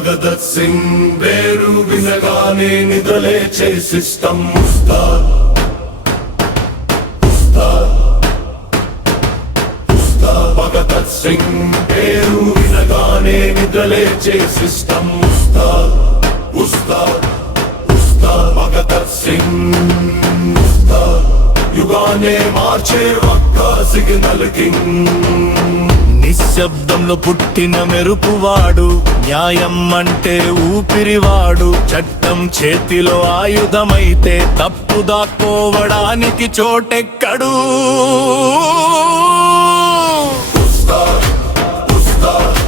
భగత్ సింగ్ పేరు వినగానే నిద్రలేచే సిస్టమ్ ఉస్తాద్ భగత్ సింగ్ పేరు వినగానే నిద్రలేచే సిస్టమ్ ఉస్తాద్ ఉస్తాద్ ఉస్తాద్ భగత్ సింగ్ ఉస్తాద్ యుగానే మార్చే ఒక్క సిగ్నల్ కింగ్ నిశ్శబ్దంలో పుట్టిన మెరుపువాడు న్యాయం అంటే ఊపిరివాడు చట్టం చేతిలో ఆయుధమైతే తప్పు దాక్కోవడానికి చోటెక్కడు ఉస్తాద్ ఉస్తాద్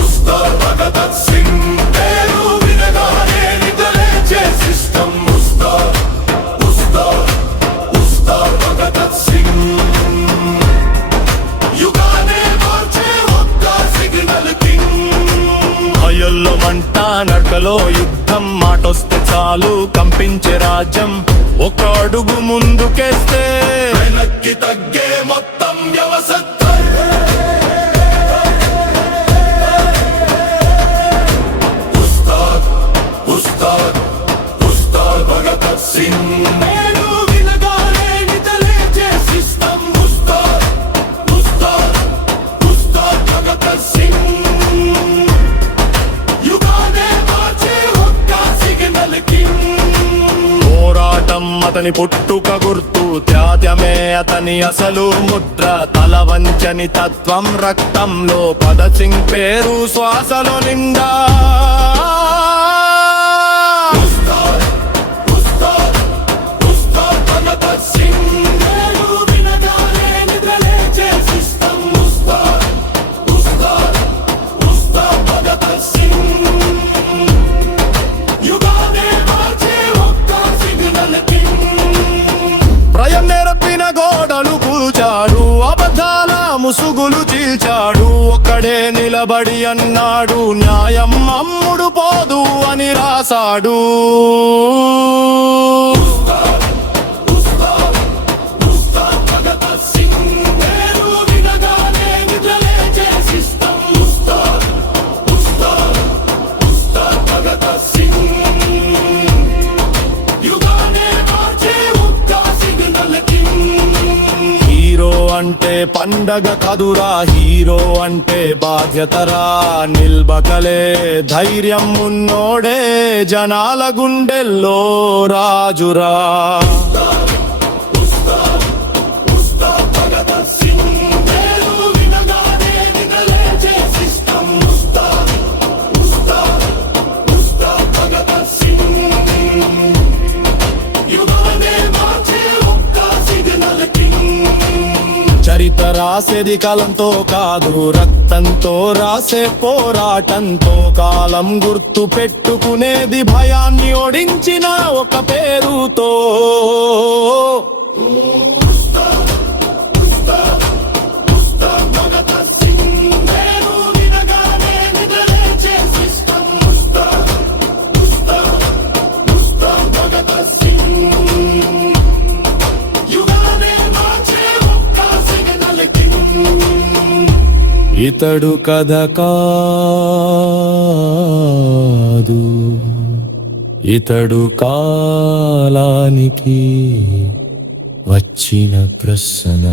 ఉస్తాద్ భగత్ సింగ్ పేరు వినగానే నిద్రలేచే సిస్టమ్ ఉస్తాద్ ఉస్తాద్ ఉస్తాద్ భగత్ సింగ్ భయల్లో మంట నడకలో యుద్ధం మాటొస్తే చాలు కంపించే రాజ్యం ఒక అడుగు ముందుకేస్తే వెనక్కి తగ్గే మొత్తం వ్యవస్థ ఉస్తాద్ ఉస్తాద్ ఉస్తాద్ భగత్ సింగ్ అతని పుట్టుక గుర్తు త్యాగమే అతని అసలు ముద్ర తల వంచని తత్వం రక్తంలో భగత్ సింగ్ పేరు శ్వాసలో నిండా ఉస్తాద్ ఉస్తాద్ ఉస్తాద్ భగత్ సింగ్ పేరు వినగానే నిద్రలేచే సిస్టమ్ ఉస్తాద్ ఉస్తాద్ ఉస్తాద్ భగత్ సింగ్ నేర్పిన గోడలు కూల్చాడు అబద్ధాల ముసుగులు చీల్చాడు ఒక్కడే నిలబడి అన్నాడు న్యాయం అమ్ముడు పోదు అని రాశాడు అంటే పండగ కదురా హీరో అంటే బాధ్యతరా నిల్బకలే ధైర్యం ఉన్నోడే జనాల గుండెల్లో రాజురా చరిత్ర రాసేది కాలంతో కాదు రక్తంతో రాసే పోరాటంతో కాలం గుర్తు పెట్టుకునేది భయాన్ని ఓడించిన ఒక పేరుతో ఇతడు కథ కాదు ఇతడు కాలానికి వచ్చిన ప్రశ్న